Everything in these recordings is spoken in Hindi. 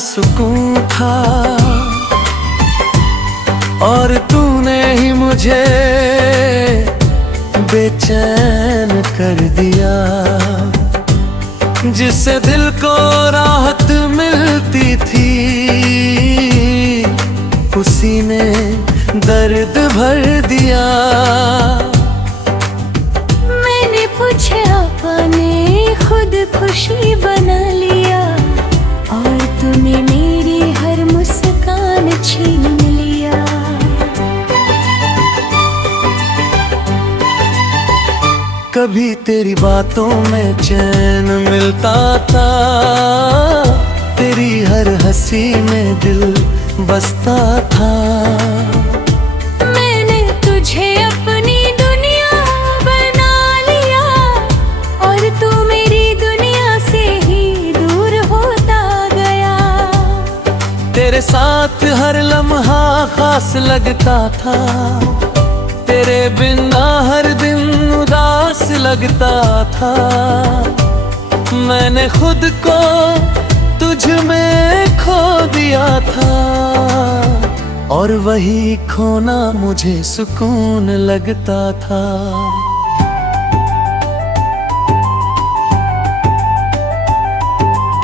सुकून था और तूने ही मुझे बेचैन कर दिया। जिससे दिल को राहत मिलती थी उसी ने दर्द भर दिया। मैंने पूछा अपने खुद खुशी बना लिया और तूने मेरी हर मुस्कान छीन लिया। कभी तेरी बातों में चैन मिलता था, तेरी हर हंसी में दिल बसता था। मैंने तुझे अपनी दुनिया बना लिया और तू मेरी दुनिया से ही दूर होता गया। तेरे साथ हर लम्हा खास लगता था, तेरे बिना हर दिन उदास लगता था। मैंने खुद को तुझ में खो दिया था और वही खोना मुझे सुकून लगता था।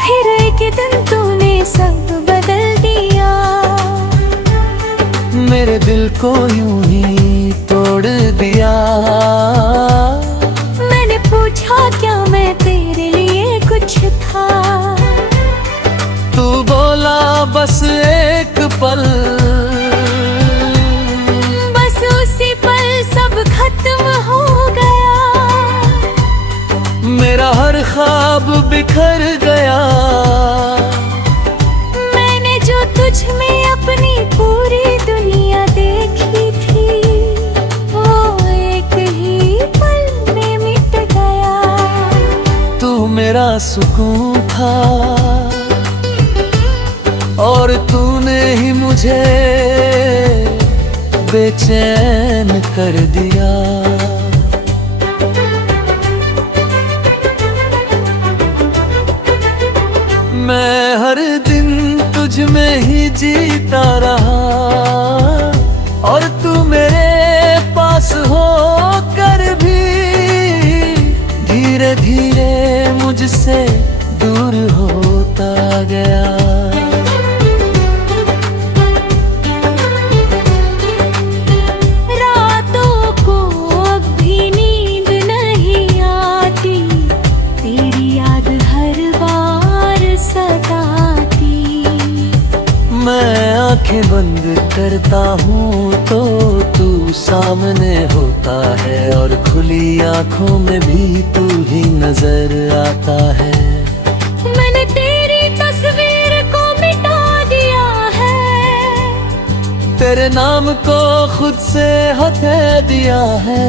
फिर एक दिन तूने सब बदल दिया, मेरे दिल को यूं ही तोड़ दिया। मैंने पूछा क्या मैं तेरे लिए कुछ था, तू बोला बस एक पल। बस उसी पल सब खत्म हो गया। मेरा हर ख्वाब बिखर गया। मैंने जो तुझ में अपनी पूरी दुनिया देखी थी वो एक ही पल में मिट गया। तू मेरा सुकून था और तूने ही मुझे बेचैन कर दिया। मैं हर दिन तुझ में ही जीता रहा और तू मेरे पास हो कर भी धीरे धीरे मुझसे दूर होता गया। रातों को अब भी नींद नहीं आती, तेरी याद हर बार सताती। मैं आंखें बंद करता हूँ तो तू सामने होता है और खुली आंखों में भी तू ही नजर आता है। मैंने तेरी तस्वीर को मिटा दिया है, तेरे नाम को खुद से हटा दिया है।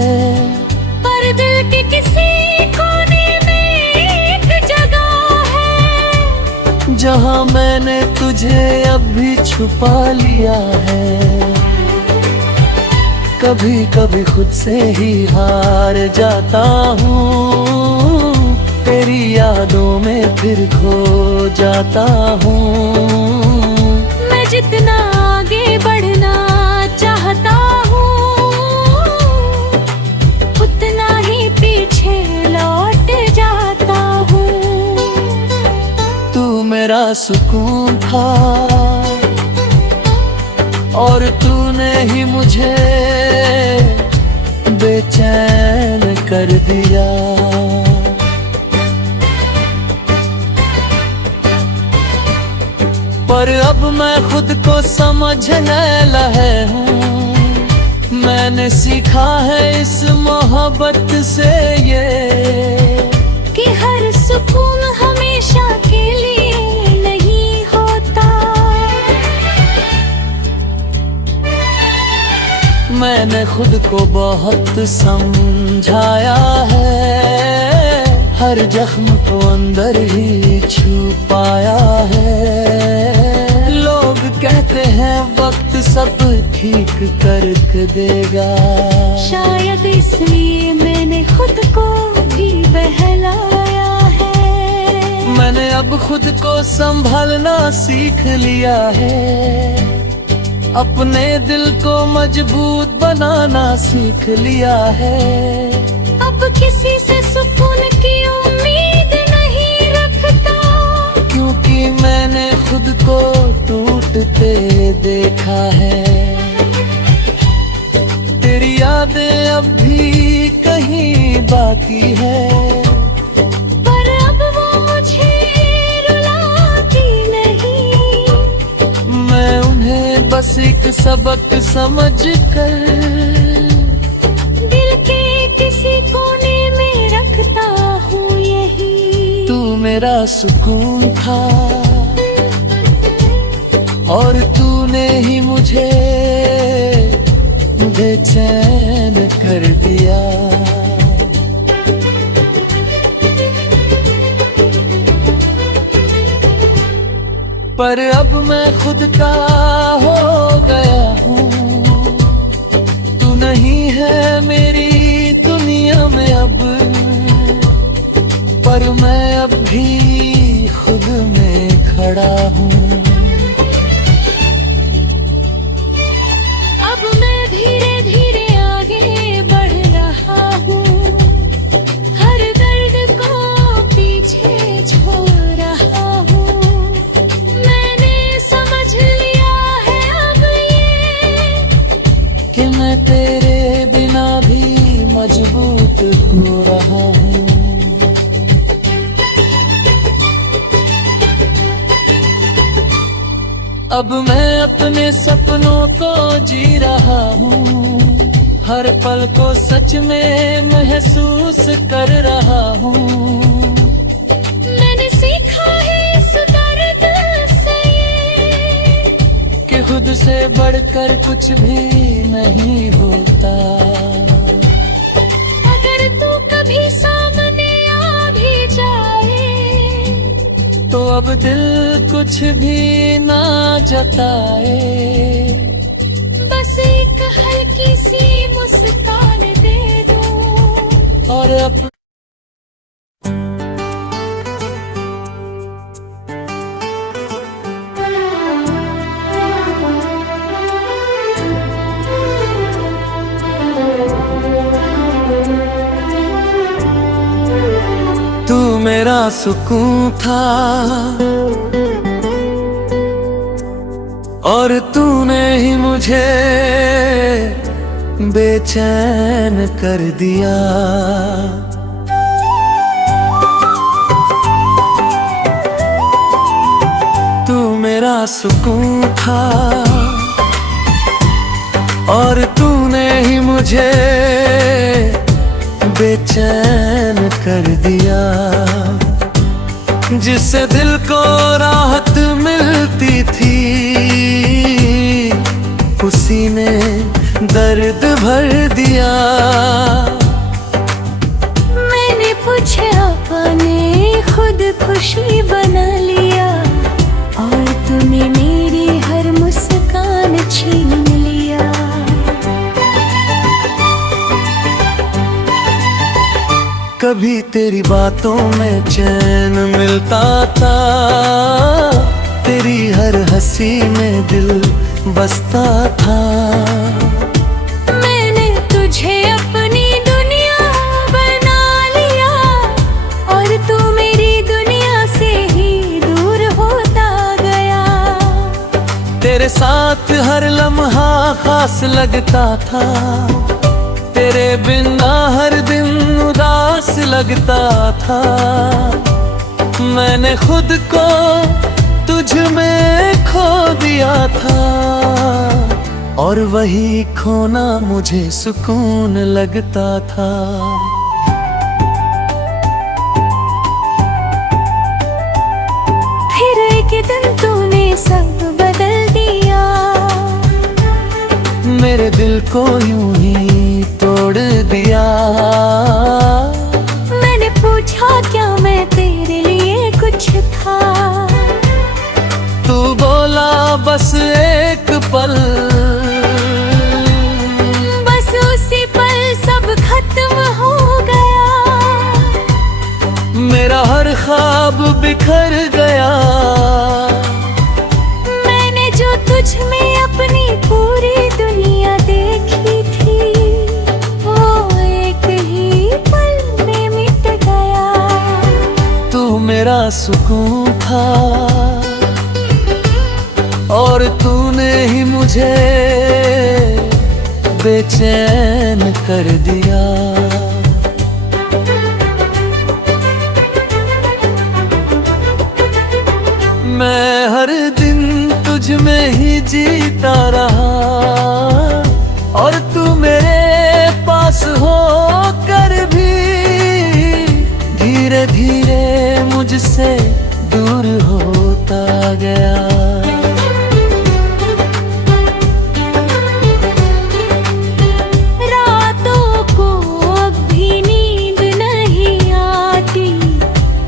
पर दिल के किसी कोने में एक जगह है जहाँ मैंने तुझे अब भी छुपा लिया है। कभी कभी खुद से ही हार जाता हूँ, तेरी यादों में फिर खो जाता हूँ। मैं जितना आगे बढ़ना चाहता हूँ उतना ही पीछे लौट जाता हूँ। तू मेरा सुकून था और तूने ही मुझे बेचैन कर दिया। पर अब मैं खुद को समझने लगा हूँ, मैंने सीखा है इस मोहब्बत से ये कि हर सुकून हमेशा के लिए नहीं होता। मैंने खुद को बहुत समझाया है, हर जख्म को अंदर ही छुपाया है। लोग कहते हैं वक्त सब ठीक कर देगा, शायद इसलिए मैंने खुद को भी बहलाया है। मैंने अब खुद को संभालना सीख लिया है, अपने दिल को मजबूत बनाना सीख लिया है। अब किसी से सुकून की उम्मीद नहीं रखता, क्योंकि मैंने खुद को टूटते देखा है। तेरी यादें अब भी कहीं बाकी है, पर अब वो मुझे रुलाती नहीं। मैं उन्हें बस एक सबक समझ कर दिल के किसी कोने में रखता हूँ यही। तू मेरा सुकून था और तूने ही मुझे बेचैन कर दिया। पर अब मैं खुद का हो गया हूँ, तू नहीं है मेरी दुनिया में अब, पर मैं अब भी खुद में खड़ा हूँ। अब मैं धीरे धीरे आगे बढ़ रहा हूँ, हर दर्द को पीछे छोड़ रहा हूँ। मैंने समझ लिया है अब ये कि मैं तेरे बिना भी मजबूत हो रहा हूँ। अब मैं अपने सपनों को जी रहा हूँ, हर पल को सच में महसूस कर रहा हूँ। मैंने सीखा है इस दर्द से ये, कि खुद से बढ़कर कुछ भी नहीं होता। अगर तू कभी सामने आ भी जाए, तो अब दिल कुछ भी ना जताए, बस एक हल्की सी मुस्कान दे दूं। और अब तू मेरा सुकून था और तूने ही मुझे बेचैन कर दिया। तू मेरा सुकून था और तूने ही मुझे बेचैन कर दिया। जिससे दिल को राहत मिलती थी, उसी ने दर्द भर दिया। मैंने पूछा अपने खुद खुशी बना लिया, और तूने मेरी हर मुस्कान छीन लिया। कभी तेरी बातों में चैन मिलता था, तेरी हर हंसी में दिल बसता था। मैंने तुझे अपनी दुनिया बना लिया, और तू मेरी दुनिया से ही दूर होता गया। तेरे साथ हर लम्हा खास लगता था, तेरे बिना हर दिन उदास लगता था। मैंने खुद को तुझ में खो दिया था, और वही खोना मुझे सुकून लगता था। फिर एक दिन तूने सब बदल दिया, मेरे दिल को यूं ही तोड़ दिया। मैंने पूछा क्या मैं तेरे लिए कुछ था, तू बोला बस एक पल, बस उसी पल सब खत्म हो गया। मेरा हर ख्वाब बिखर गया। मैंने जो तुझ में अपनी पूरी दुनिया देखी थी, वो एक ही पल में मिट गया। तू मेरा सुकून था और तूने ही मुझे बेचैन कर दिया। मैं हर दिन तुझ में ही जीता रहा और तू मेरे पास हो कर भी धीरे धीरे मुझसे दूर होता गया। रातों को अब भी नींद नहीं आती,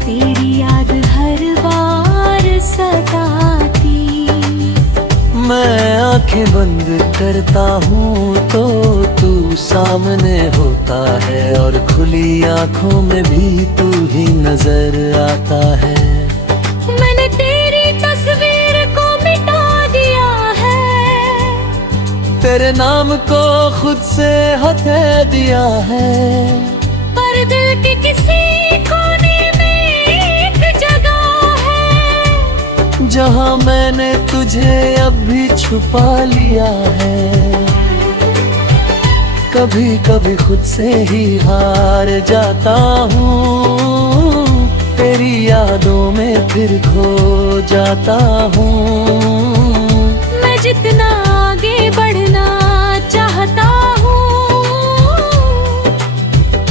तेरी याद हर बार सताती। मैं आंखें बंद करता हूँ तो तू सामने होता है और खुली आंखों में भी तू ही नजर आता है। मैंने तेरी तस्वीर को मिटा दिया है, तेरे नाम को खुद से हटा दिया है। पर दिल के किसी कोने में एक जगह है, जहाँ मैंने तुझे अब भी छुपा लिया है। कभी कभी खुद से ही हार जाता हूँ, तेरी यादों में फिर खो जाता हूँ। मैं जितना आगे बढ़ना चाहता हूँ,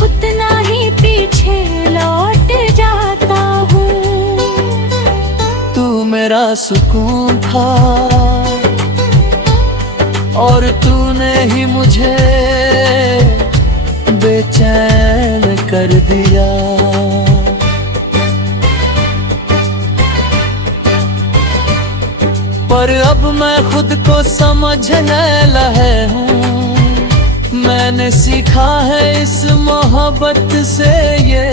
उतना ही पीछे लौट जाता हूँ। तू मेरा सुकून था और तूने ही मुझे बेचैन कर दिया। पर अब मैं खुद को समझने लगा हूँ, मैंने सीखा है इस मोहब्बत से ये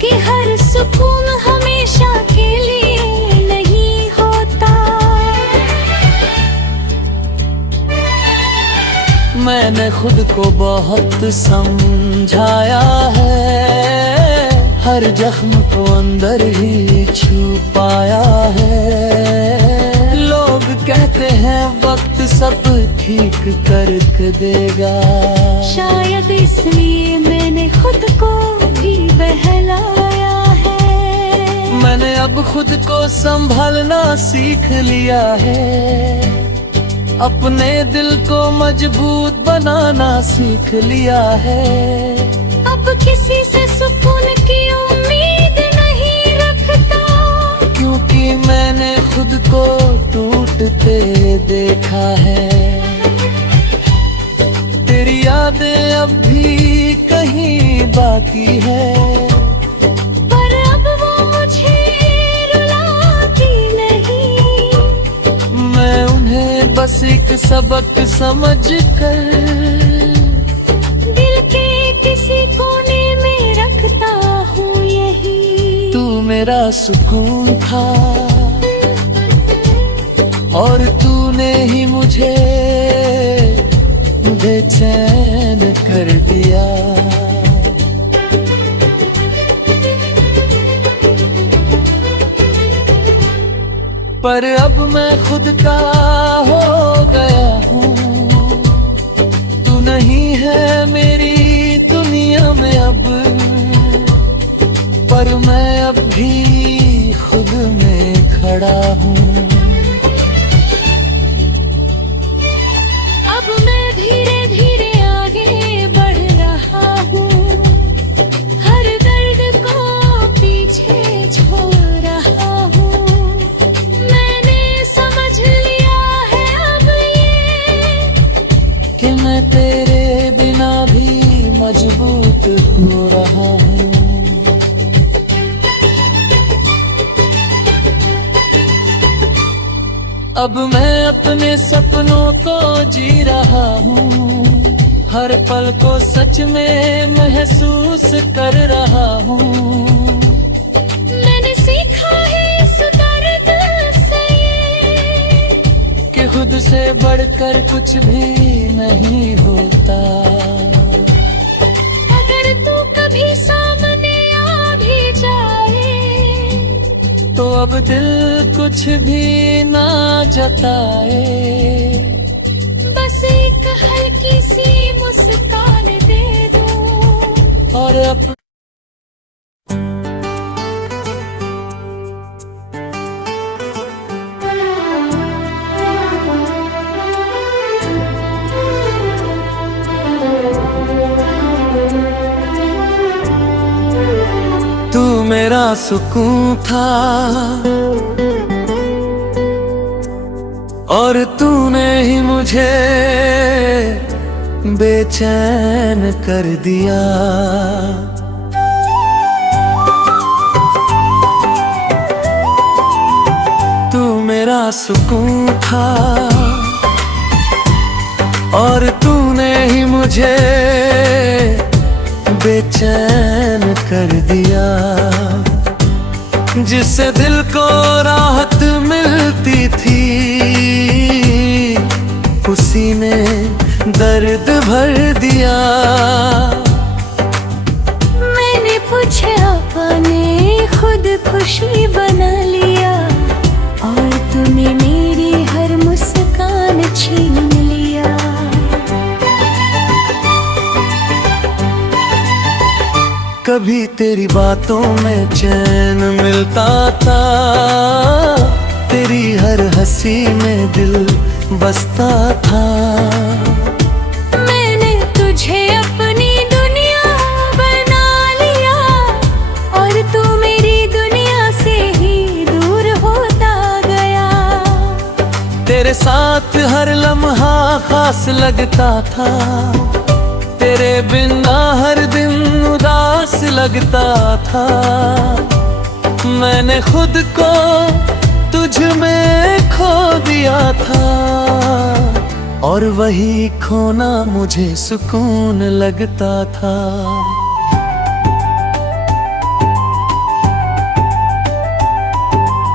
कि हर सुकून हमेशा के लिए नहीं होता। मैंने खुद को बहुत समझाया है, हर जख्म को अंदर ही छुपाया है। लोग कहते हैं वक्त सब ठीक कर देगा, शायद इसलिए मैंने खुद को भी बहलाया है। मैंने अब खुद को संभालना सीख लिया है, अपने दिल को मजबूत बनाना सीख लिया है। अब किसी से सुकून की उम्मीद नहीं रखता, क्योंकि मैंने खुद को टूटते देखा है। तेरी यादें अब भी कहीं बाकी है, पर अब वो मुझे रुलाती नहीं। मैं उन्हें बस एक सबक समझ कर दिल के किसी कोने में रखता हूँ यही। तू मेरा सुकून था और तूने ही मुझे बेचैन कर दिया। पर अब मैं खुद का हो गया हूँ, तू नहीं है मेरी दुनिया में अब, पर मैं अब भी खुद में खड़ा हूँ। अब मैं धीरे धीरे आगे बढ़ रहा हूँ, हर दर्द को पीछे छोड़ रहा हूँ। मैंने समझ लिया है अब ये कि मैं तेरे बिना भी मजबूत हो रहा हूँ। अब मैं अपने सपनों को जी रहा हूँ, हर पल को सच में महसूस कर रहा हूँ। से बढ़कर कुछ भी नहीं होता। अगर तू कभी सामने आ भी जाए तो अब दिल कुछ भी ना जताए। बस एक हल्की सी मुस्कान दे दो और अब तू मेरा सुकून था और तूने ही मुझे बेचैन कर दिया। तू मेरा सुकून था और तूने ही मुझे बेचैन कर दिया। जिससे दिल को राहत मिलती थी उसी ने दर्द भर दिया। मैंने पूछा अपने खुद खुशी बना लिया और तूने मेरी हर मुस्कान छीन लिया। कभी तेरी बातों में चैन मिलता था, तेरी हर हंसी में दिल बसता था। मैंने तुझे अपनी दुनिया बना लिया और तू मेरी दुनिया से ही दूर होता गया। तेरे साथ हर लम्हा खास लगता था, तेरे बिना हर दिन उदास लगता था। मैंने खुद को तुझ में खो दिया था और वही खोना मुझे सुकून लगता था।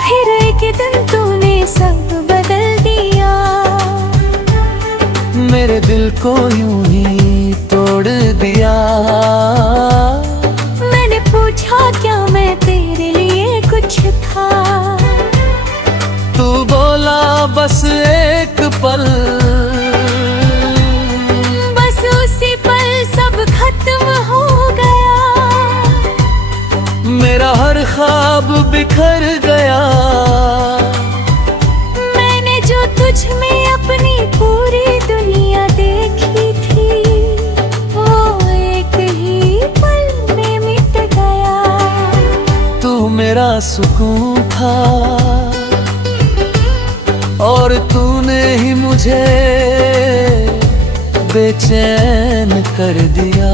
फिर एक दिन तूने सब बदल दिया, मेरे दिल को यूं ही तोड़ दिया। मैंने पूछा क्या मैं तेरे लिए कुछ था, तू बोला बस एक पल। बस उसी पल सब खत्म हो गया। मेरा हर ख्वाब बिखर गया। मैंने जो तुझ में अपनी पूरी दुनिया देखी थी वो एक ही पल में मिट गया। तू मेरा सुकून था और तूने ही मुझे बेचैन कर दिया।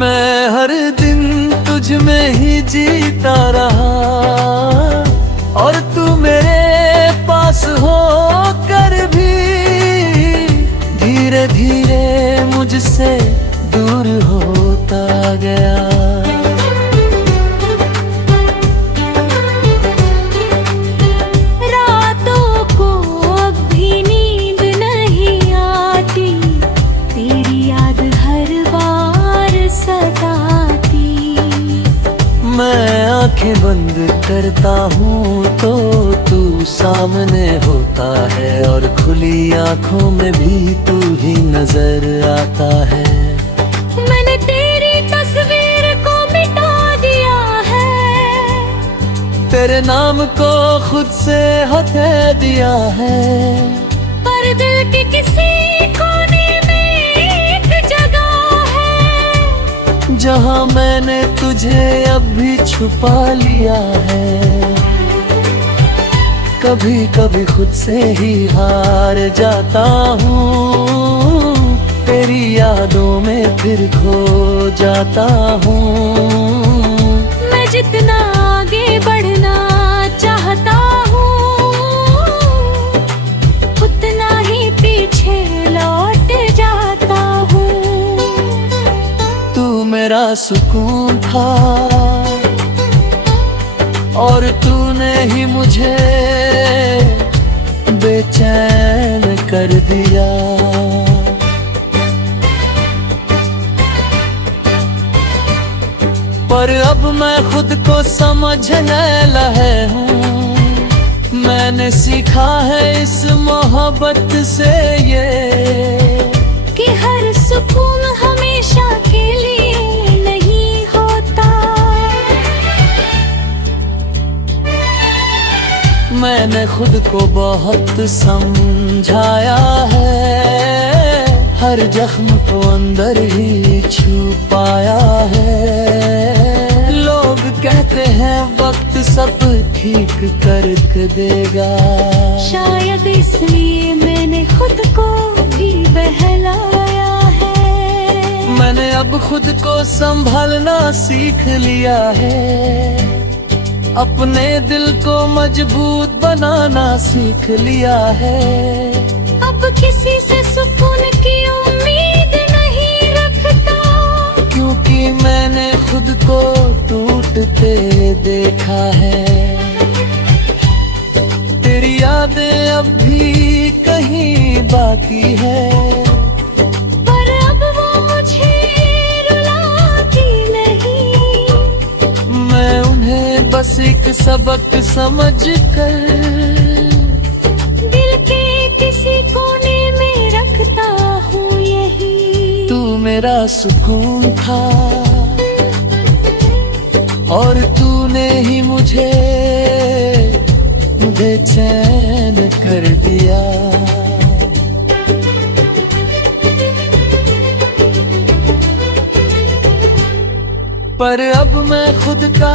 मैं हर दिन तुझ में ही जीता रहा और तू मेरे पास हो कर भी धीरे धीरे मुझसे दूर होता गया। रातों को अब भी नींद नहीं आती, तेरी याद हर बार सताती। मैं आंखें बंद करता हूँ तो तू सामने होता है और खुली आंखों में भी तू ही नजर आता है। मैंने तेरी तस्वीर को मिटा दिया है, तेरे नाम को खुद से हटा दिया है। पर दिल के किसी कोने में एक जगह है जहाँ मैंने तुझे अब भी छुपा लिया है। कभी कभी खुद से ही हार जाता हूँ, तेरी यादों में फिर खो जाता हूँ। मैं जितना आगे बढ़ना चाहता हूँ उतना ही पीछे लौट जाता हूँ। तू मेरा सुकून था और तूने ही मुझे बेचैन कर दिया। पर अब मैं खुद को समझने लगा हूँ, मैंने सीखा है इस मोहब्बत से ये कि हर सुकून हमेशा के लिए नहीं होता। मैंने खुद को बहुत समझाया है, हर जख्म को अंदर ही छुपाया है। लोग कहते हैं वक्त सब ठीक कर देगा, शायद इसलिए मैंने खुद को भी बहलाया है। मैंने अब खुद को संभालना सीख लिया है, अपने दिल को मजबूत बनाना सीख लिया है। अब किसी से सुकून की उम्मीद नहीं रखता, क्योंकि मैंने खुद को टूटते देखा है। तेरी यादें अब भी कहीं बाकी है, पर अब वो मुझे रुलाती नहीं। मैं उन्हें बस एक सबक समझ कर दिल के किसी कोने में रखता हूँ यही। तू मेरा सुकून था और तूने ही मुझे बेचैन कर दिया। पर अब मैं खुद का